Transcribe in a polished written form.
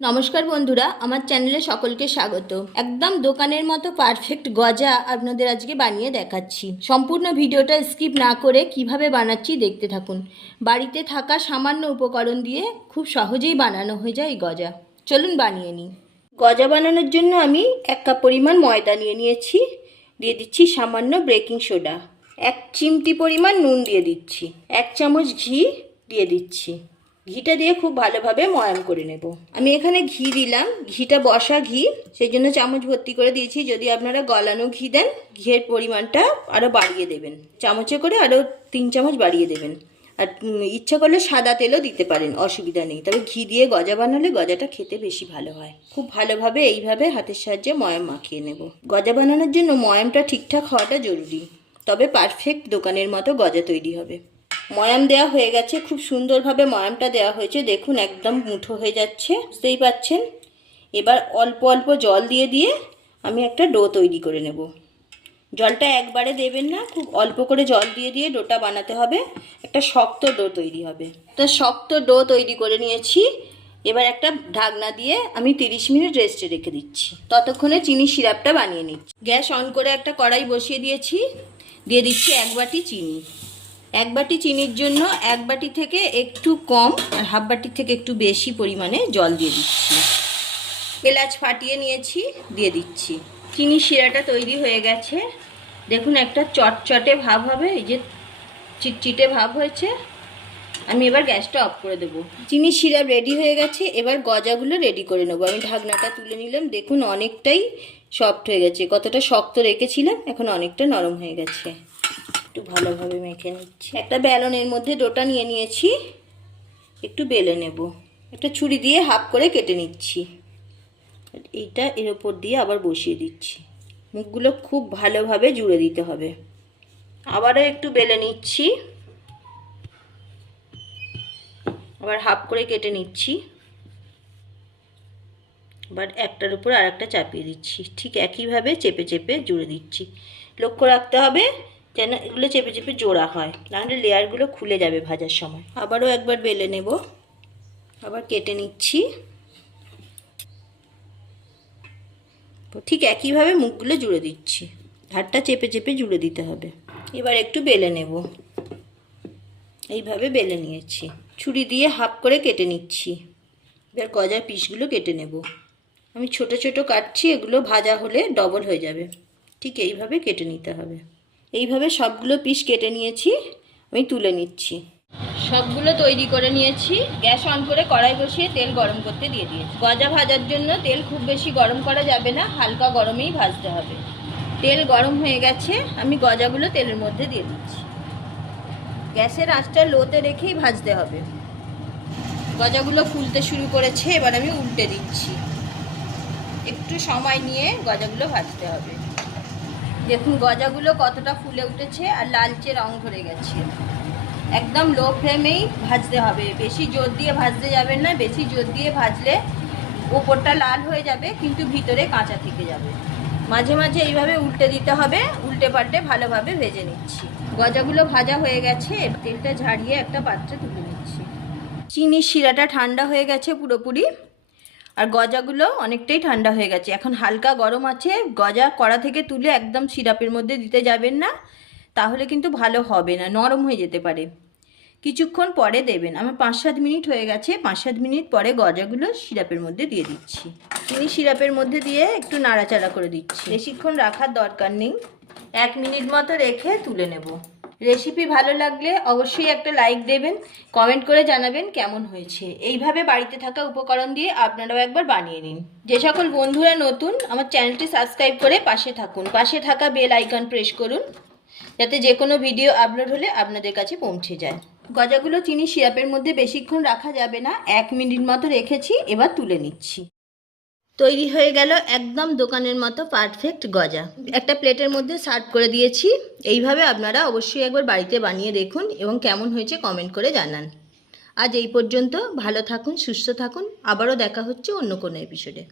নমস্কার বন্ধুরা, আমার চ্যানেলে সকলকে স্বাগত। একদম দোকানের মতো পারফেক্ট গজা আপনাদের আজকে বানিয়ে দেখাচ্ছি। সম্পূর্ণ ভিডিওটা স্কিপ না করে কিভাবে বানাচ্ছি দেখতে থাকুন। বাড়িতে থাকা সামান্য উপকরণ দিয়ে খুব সহজেই বানানো হয়ে যায় এই গজা। চলুন বানিয়ে নিই। গজা বানানোর জন্য আমি 1 কাপ পরিমাণ ময়দা নিয়ে নিয়েছি। দিয়ে দিচ্ছি সামান্য বেকিং সোডা, 1 চিমটি পরিমাণ নুন দিয়ে দিচ্ছি, 1 চামচ ঘি দিয়ে দিচ্ছি। ঘিটা দিয়ে খুব ভালোভাবে ময়াম করে নেব। আমি এখানে ঘি দিলাম, ঘিটা বসা ঘি, সেই জন্য চামচ ভর্তি করে দিয়েছি। যদি আপনারা গলানো ঘি দেন, ঘিয়ের পরিমাণটা আরও বাড়িয়ে দেবেন, চামচে করে আরও 3 চামচ বাড়িয়ে দেবেন। আর ইচ্ছা করলে সাদা তেলও দিতে পারেন, অসুবিধা নেই। তবে ঘি দিয়ে গজা বানালে গজাটা খেতে বেশি ভালো হয়। খুব ভালোভাবে এইভাবে হাতের সাহায্যে ময়াম মাখিয়ে নেব। গজা বানানোর জন্য ময়ামটা ঠিকঠাক হওয়াটা জরুরি, তবে পারফেক্ট দোকানের মতো গজা তৈরি হবে। ময়াম দেওয়া হয়ে গেছে, খুব সুন্দরভাবে ময়ামটা দেওয়া হয়েছে। দেখুন একদম মুঠো হয়ে যাচ্ছে, বুঝতেই পাচ্ছেন। এবার অল্প অল্প জল দিয়ে দিয়ে আমি একটা ডো তৈরি করে নেব। জলটা একবারে দেবেন না, খুব অল্প করে জল দিয়ে দিয়ে ডোটা বানাতে হবে। একটা শক্ত ডো তৈরি হবে। একটা শক্ত ডো তৈরি করে নিয়েছি। এবার একটা ঢাকনা দিয়ে আমি 30 মিনিট রেস্টে রেখে দিচ্ছি। ততক্ষণে চিনি সিরাপটা বানিয়ে নিচ্ছি। গ্যাস অন করে একটা কড়াই বসিয়ে দিয়েছি। দিয়ে দিচ্ছি 1 বাটি চিনি। 1 বাটি চিনির জন্য 1 বাটি থেকে একটু কম আর হাফ বাটির থেকে একটু বেশি পরিমাণে জল দিয়ে দিচ্ছি। এলাচ ফাটিয়ে নিয়েছি, দিয়ে দিচ্ছি। চিনি শিরাটা তৈরি হয়ে গেছে। দেখুন একটা চটচটে ভাব হবে, এই যে চিটচিটে ভাব হয়েছে। আমি এবার গ্যাসটা অফ করে দেবো। চিনি শিরা রেডি হয়ে গেছে। এবার গজাগুলো রেডি করে নেবো। আমি ঢাকনাটা তুলে নিলাম। দেখুন অনেকটাই সফট হয়ে গেছে। কতটা শক্ত রেখেছিলাম, এখন অনেকটা নরম হয়ে গেছে। একটু ভালোভাবে মেখে নিচ্ছি। একটা বেলনের মধ্যে ডোটা নিয়ে নিয়েছি, একটু বেলে নেব। একটা ছুরি দিয়ে হাফ করে কেটে নিচ্ছি। এইটা এর ওপর দিয়ে আবার বসিয়ে দিচ্ছি। মুখগুলো খুব ভালোভাবে জুড়ে দিতে হবে। আবারও একটু বেলে নিচ্ছি, আবার হাফ করে কেটে নিচ্ছি। আবার একটার উপর আর একটা চাপিয়ে দিচ্ছি। ঠিক একইভাবে চেপে চেপে জুড়ে দিচ্ছি। লক্ষ্য রাখতে হবে যেন এগুলো চেপে চেপে জোড়া হয়, নাহলে লেয়ারগুলো খুলে যাবে ভাজার সময়। আবারও একবার বেলে নেব, আবার কেটে নিচ্ছি। ঠিক একইভাবে মুখগুলো জুড়ে দিচ্ছি। ধারটা চেপে চেপে জুড়ে দিতে হবে। এবার একটু বেলে নেব। এইভাবে বেলে নিয়েছি। ছুরি দিয়ে হাফ করে কেটে নিচ্ছি। এবার গজার পিসগুলো কেটে নেব। আমি ছোট ছোট কাটছি, এগুলো ভাজা হলে ডবল হয়ে যাবে। ঠিক এইভাবে কেটে নিতে হবে। এইভাবে সবগুলো পিস কেটে নিয়েছি, আমি তুলে নিচ্ছি। সবগুলো তৈরি করে নিয়েছি। গ্যাস অন করে কড়াই বসিয়ে তেল গরম করতে দিয়ে দিয়েছি। গজা ভাজার জন্য তেল খুব বেশি গরম করা যাবে না, হালকা গরমেই ভাজতে হবে। তেল গরম হয়ে গেছে, আমি গজাগুলো তেলের মধ্যে দিয়ে দিচ্ছি। গ্যাসের আঁচটা লোতে রেখেই ভাজতে হবে। গজাগুলো ফুলতে শুরু করেছে, এবার আমি উল্টে দিচ্ছি। একটু সময় নিয়ে গজাগুলো ভাজতে হবে। দেখুন গজাগুলো কতটা ফুলে উঠেছে আর লালচে রং ধরে গেছে। একদম লো ফ্লেমেই ভাজতে হবে, বেশি জোর দিয়ে ভাজতে যাবেন না। বেশি জোর দিয়ে ভাজলে ওপরটা লাল হয়ে যাবে, কিন্তু ভিতরে কাঁচা থেকে যাবে। মাঝে মাঝে এইভাবে উল্টে দিতে হবে। উল্টে পাল্টে ভালোভাবে ভেজে নিচ্ছি। গজাগুলো ভাজা হয়ে গেছে, তেলটা ঝাড়িয়ে একটা পাত্রে তুলে নিচ্ছি। চিনির শিরাটা ঠান্ডা হয়ে গেছে পুরোপুরি, আর গজাগুলো অনেকটাই ঠান্ডা হয়ে গেছে। এখন হালকা গরম আছে। গজা কড়া থেকে তুলে একদম সিরাপের মধ্যে দিতে যাবেন না, তাহলে কিন্তু ভালো হবে না, নরম হয়ে যেতে পারে। কিছুক্ষণ পরে দেবেন। আমার 5-7 মিনিট হয়ে গেছে। 5-7 মিনিট পরে গজাগুলো সিরাপের মধ্যে দিয়ে দিচ্ছি। চিনি সিরাপের মধ্যে দিয়ে একটু নাড়াচাড়া করে দিচ্ছি। বেশিক্ষণ রাখার দরকার নেই, 1 মিনিট মতো রেখে তুলে নেব। রেসিপি ভালো লাগলে অবশ্যই একটা লাইক দেবেন, কমেন্ট করে জানাবেন কেমন হয়েছে। এইভাবে বাড়িতে থাকা উপকরণ দিয়ে আপনারাও একবার বানিয়ে নিন। যে সকল বন্ধুরা নতুন, আমার চ্যানেলটি সাবস্ক্রাইব করে পাশে থাকুন। পাশে থাকা বেল আইকন প্রেস করুন, যাতে যে কোনো ভিডিও আপলোড হলে আপনাদের কাছে পৌঁছে যায়। গজাগুলো চিনি সিরাপের মধ্যে বেশিক্ষণ রাখা যাবে না, 1 মিনিট মতো রেখেছি। এবার তুলে নিচ্ছি। তৈরি হয়ে গেল একদম দোকানের মতো পারফেক্ট গজা। একটা প্লেটের মধ্যে সার্ভ করে দিয়েছি। এইভাবে আপনারা অবশ্যই একবার বাড়িতে বানিয়ে দেখুন এবং কেমন হয়েছে কমেন্ট করে জানান। আজ এই পর্যন্ত। ভালো থাকুন, সুস্থ থাকুন। আবারও দেখা হচ্ছে অন্য কোনো এপিসোডে।